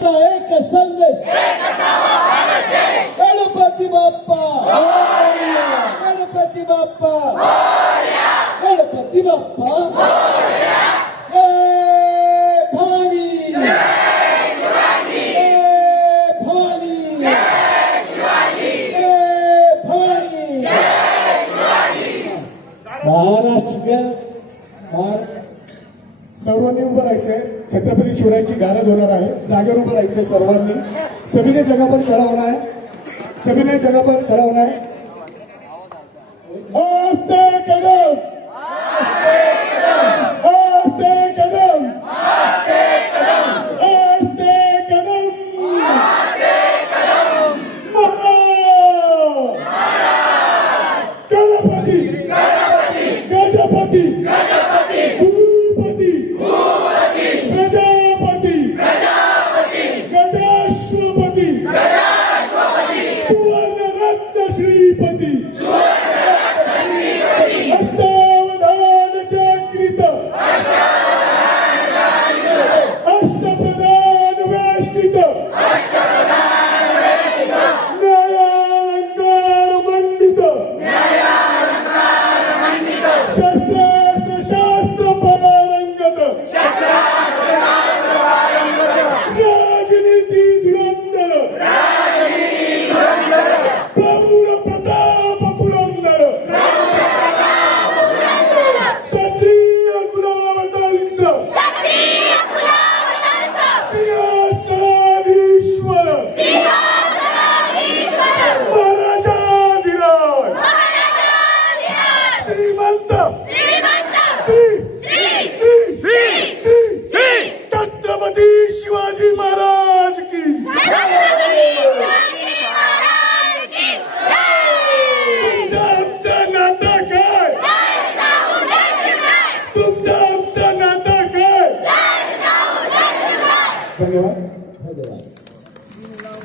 प्रेमाचा एक संदेश गणपती बाप्पा गणपती बाप्पा गणपती बाप्पा जय भवानी जय भवानी जय भवानी महाराष्ट्र सर्वांनी उभं राहायचंय. छत्रपती शिवरायांची गारज होणार आहे. जागेवर उभं राहायचंय सर्वांनी. सभीने जगह पर खड़ा होना है. सभीने जगह पर खड़ा होना है. आस्ते कदम आस्ते कदम आस्ते कदम गणपती गजपती भूपती प्रजापती गजाश्वपती सुवर्णरत्न श्रीपती अष्टावधान जागृत अष्टप्रधान वेष्टित न्यायालंकार मंडित शस्त्रास्त्र शास्त्र पारंगत राजनीती धुरंधर प्रौढ प्रताप पुरंदर क्षत्रिय कुलावतंस सिंहासनाधीश्वर महाराजाधिराज श्रीमंत छत्रपती शिवाजी महाराज की तुमचं नातं काय तुमचं नातं काय. धन्यवाद.